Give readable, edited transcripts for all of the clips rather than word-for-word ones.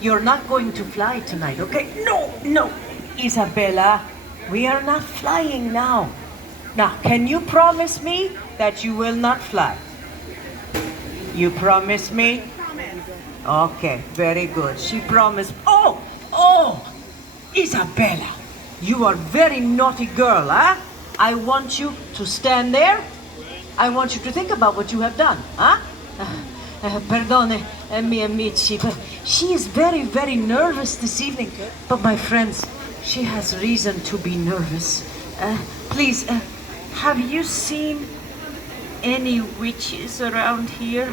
you're not going to fly tonight, okay? No, no, Isabella, we are not flying now. Now, can you promise me that you will not fly? You promise me? Okay, very good. She promised. Oh, Isabella, you are very naughty girl, huh? I want you to stand there. I want you to think about what you have done, huh? Perdone, miei amici, but she is very, very nervous this evening. But my friends, she has reason to be nervous. Please, have you seen any witches around here?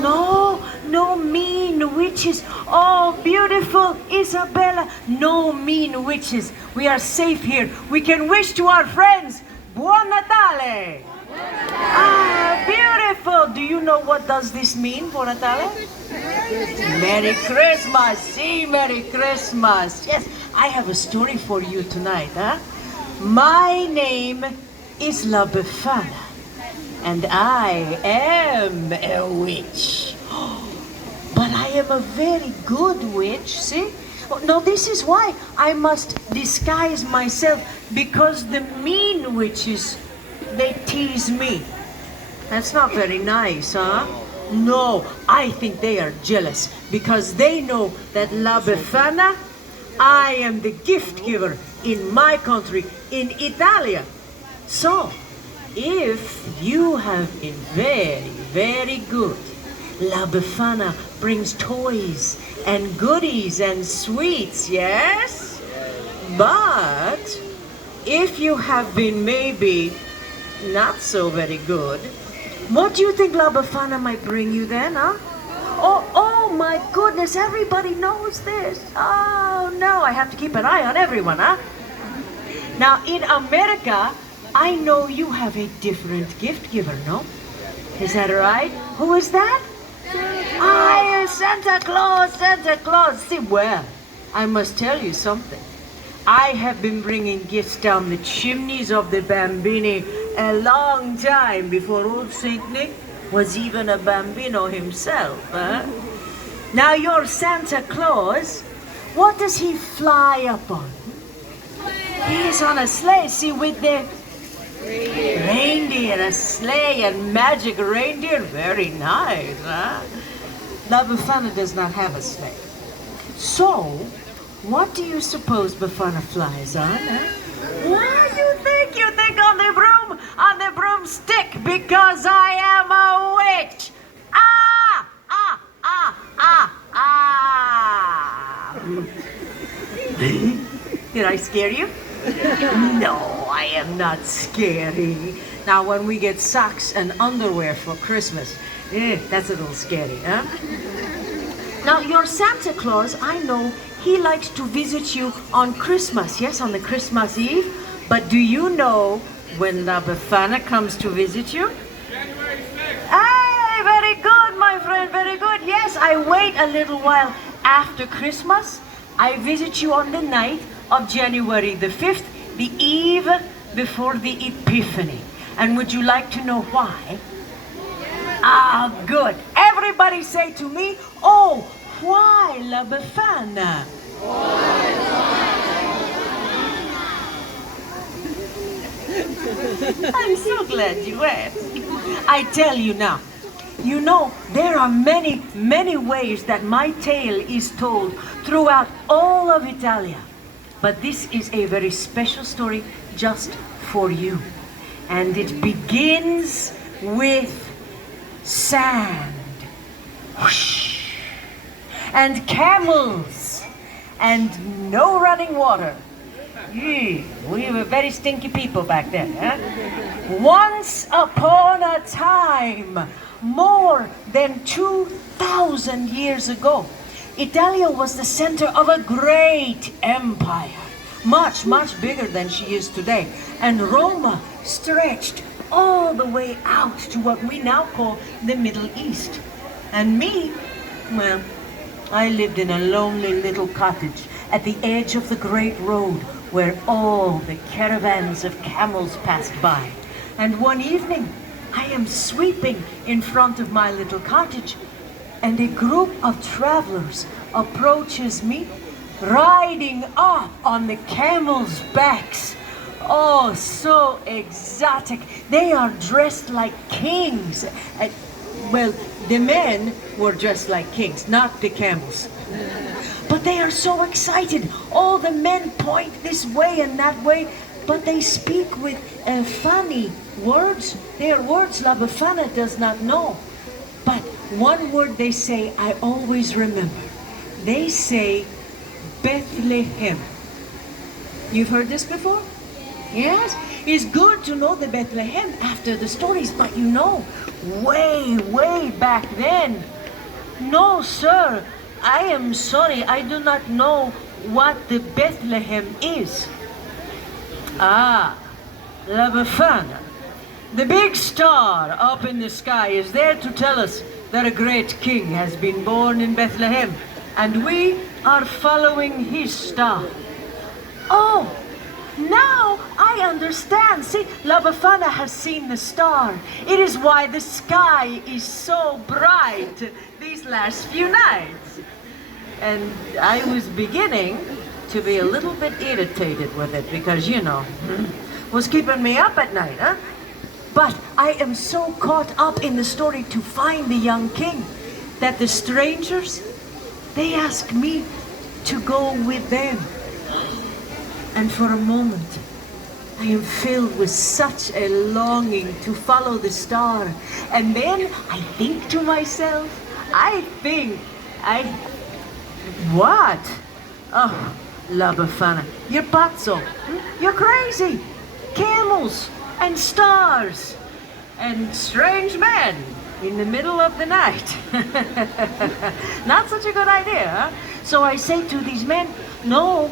No, no mean witches. Oh, beautiful Isabella, no mean witches. We are safe here. We can wish to our friends, Buon Natale. Ah, beautiful. Do you know what does this mean, Buon Natale? Merry Christmas. See, Merry Christmas. Yes, I have a story for you tonight, huh? My name is La Befana. And I am a witch. But I am a very good witch, see? No, this is why I must disguise myself, because the mean witches, they tease me. That's not very nice, huh? No, I think they are jealous, because they know that La Befana, I am the gift giver in my country, in Italia. So, if you have been very, very good, La Befana brings toys and goodies and sweets, yes? But if you have been maybe not so very good, what do you think La Befana might bring you then, huh? Oh my goodness, everybody knows this. Oh no, I have to keep an eye on everyone, huh? Now in America, I know you have a different gift giver, no? Is that right? Who is that? Santa Claus, Santa Claus. See, well, I must tell you something. I have been bringing gifts down the chimneys of the Bambini a long time before old Saint Nick was even a Bambino himself, huh? Now your Santa Claus, what does he fly up on? He's on a sleigh, see, with the reindeer, a sleigh and magic reindeer. Very nice, huh? Now Befana does not have a sleigh. So, what do you suppose Befana flies on, eh? What do you think? You think on the broom? On the broomstick, because I am a witch. Ah! Ah! Ah! Ah! Ah! Did I scare you? No, I am not scary. Now, when we get socks and underwear for Christmas, that's a little scary, huh? Now, your Santa Claus, I know he likes to visit you on Christmas, yes, on the Christmas Eve. But do you know when La Befana comes to visit you? January 6th. Hey, very good, my friend, very good. Yes, I wait a little while after Christmas. I visit you on the night of January the 5th, the eve before the Epiphany. And would you like to know why? Ah, good. Everybody say to me, oh, why La Befana? I'm so glad you asked. I tell you now, you know, there are many, many ways that my tale is told throughout all of Italia. But this is a very special story just for you. And it begins with sand, whoosh, and camels, and no running water. We were very stinky people back then, huh? Once upon a time, more than 2,000 years ago, Italia was the center of a great empire, much, much bigger than she is today. And Roma stretched all the way out to what we now call the Middle East. And me, well, I lived in a lonely little cottage at the edge of the great road where all the caravans of camels passed by. And one evening, I am sweeping in front of my little cottage, and a group of travelers approaches me, riding up on the camels' backs. Oh, so exotic. They are dressed like kings. Well, the men were dressed like kings, not the camels. But they are so excited. All the men point this way and that way, but they speak with funny words. They are words La Befana does not know. But one word they say I always remember. They say Bethlehem. You've heard this before? Yes? It's good to know the Bethlehem after the stories, but you know, way back then. No, sir, I am sorry, I do not know what the Bethlehem is. Ah, La Befana. The big star up in the sky is there to tell us that a great king has been born in Bethlehem, and we are following his star. Oh, now I understand. See, La Befana has seen the star. It is why the sky is so bright these last few nights. And I was beginning to be a little bit irritated with it because, you know, was keeping me up at night, huh? But I am so caught up in the story to find the young king that the strangers, they ask me to go with them. And for a moment, I am filled with such a longing to follow the star. And then I think to myself, what? Oh, La Befana, you're pazzo. You're crazy. Camels and stars and strange men in the middle of the night. Not such a good idea, huh? So I say to these men, no,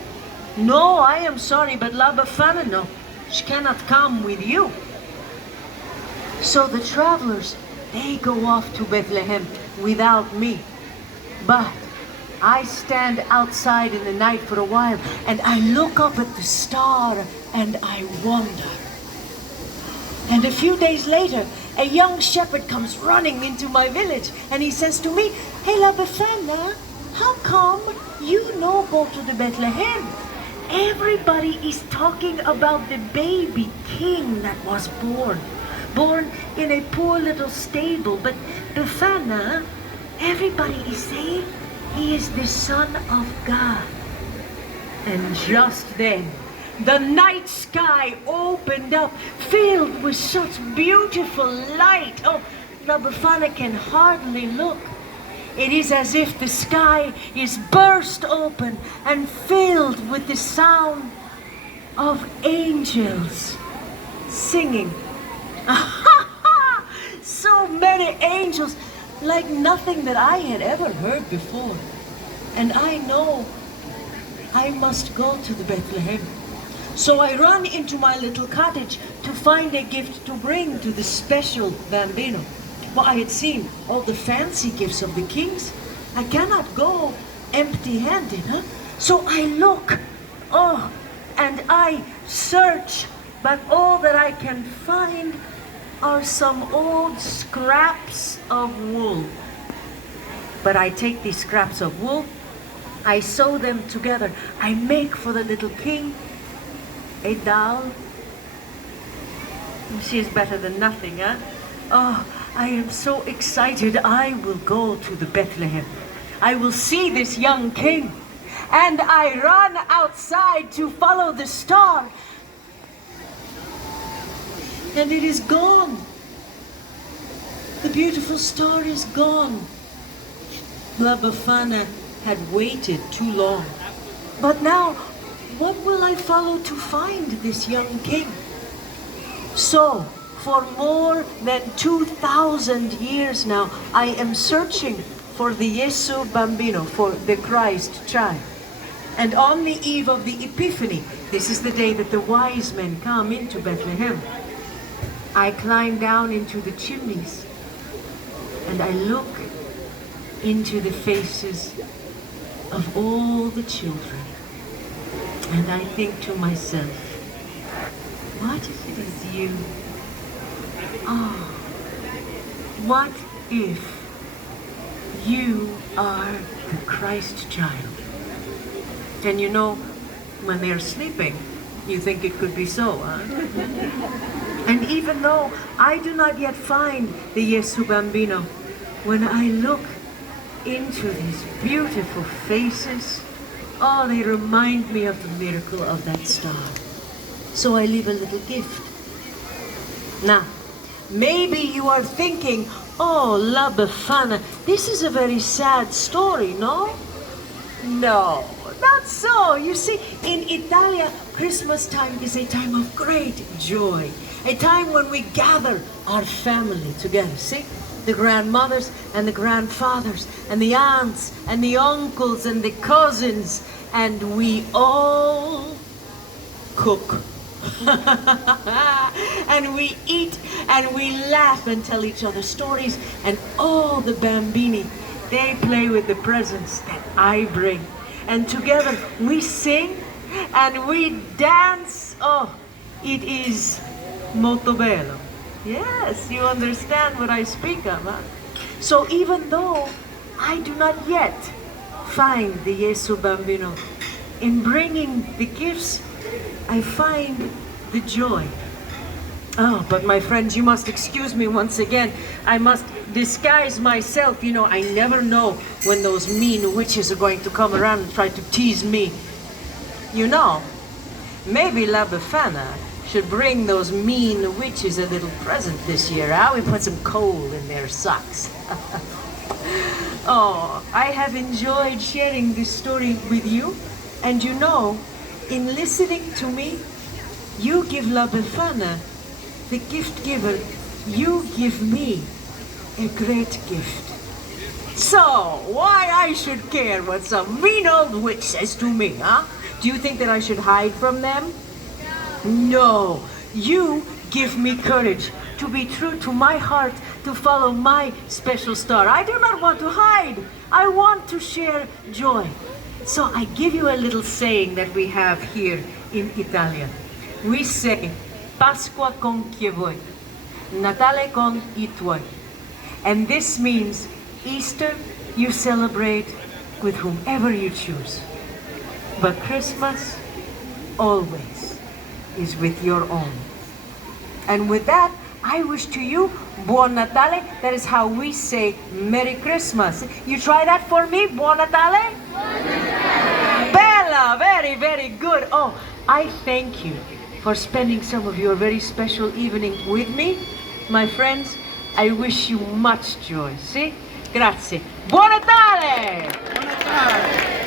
I am sorry, but La Befana, no, she cannot come with you. So the travelers, they go off to Bethlehem without me. But I stand outside in the night for a while, and I look up at the star, and I wonder. And a few days later, a young shepherd comes running into my village, and he says to me, "Hey, La Befana, how come you no go to the Bethlehem? Everybody is talking about the baby king that was born in a poor little stable. But Befana, everybody is saying he is the Son of God." And just then, the night sky opened up, filled with such beautiful light. Oh, La Befana can hardly look. It is as if the sky is burst open and filled with the sound of angels singing. So many angels, like nothing that I had ever heard before. And I know I must go to the Bethlehem. So I run into my little cottage to find a gift to bring to the special bambino. Well, I had seen all the fancy gifts of the kings. I cannot go empty-handed, huh? So I look, and I search, but all that I can find are some old scraps of wool. But I take these scraps of wool, I sew them together, I make for the little king a doll. She is better than nothing, huh? Oh, I am so excited. I will go to the Bethlehem. I will see this young king. And I run outside to follow the star. And it is gone. The beautiful star is gone. La Befana had waited too long. But now, what will I follow to find this young king? So, for more than 2,000 years now, I am searching for the Yesu Bambino, for the Christ child. And on the eve of the Epiphany, this is the day that the wise men come into Bethlehem, I climb down into the chimneys and I look into the faces of all the children. And I think to myself, what if it is you? What if you are the Christ child. And you know, when they're sleeping, you think it could be so, huh? And even though I do not yet find the Jesu Bambino, when I look into these beautiful faces, oh, they remind me of the miracle of that star. So I leave a little gift. Now, maybe you are thinking, oh, La Befana, this is a very sad story, no? No, not so. You see, in Italia, Christmas time is a time of great joy. A time when we gather our family together, see? The grandmothers and the grandfathers and the aunts and the uncles and the cousins, and we all cook. And we eat and we laugh and tell each other stories, and all the bambini, they play with the presents that I bring. And together we sing and we dance. Oh, it is molto bello. Yes, you understand what I speak of, huh? So even though I do not yet find the Jesu Bambino, in bringing the gifts, I find the joy. Oh, but my friends, you must excuse me once again. I must disguise myself. You know, I never know when those mean witches are going to come around and try to tease me. You know, maybe La Befana should bring those mean witches a little present this year. Huh? We put some coal in their socks. Oh, I have enjoyed sharing this story with you. And you know, in listening to me, you give La Befana, the gift giver, you give me a great gift. So, why I should care what some mean old witch says to me, huh? Do you think that I should hide from them? No, you give me courage to be true to my heart, to follow my special star. I do not want to hide. I want to share joy. So I give you a little saying that we have here in Italian. We say, Pasqua con chi vuoi, Natale con I tuoi. And this means Easter you celebrate with whomever you choose. But Christmas always is with your own. And with that, I wish to you Buon Natale. That is how we say Merry Christmas. You try that for me? Buon Natale? Buon Natale. Bella, very, very good. Oh, I thank you for spending some of your very special evening with me. My friends, I wish you much joy. See? Grazie. Buon Natale! Buon Natale!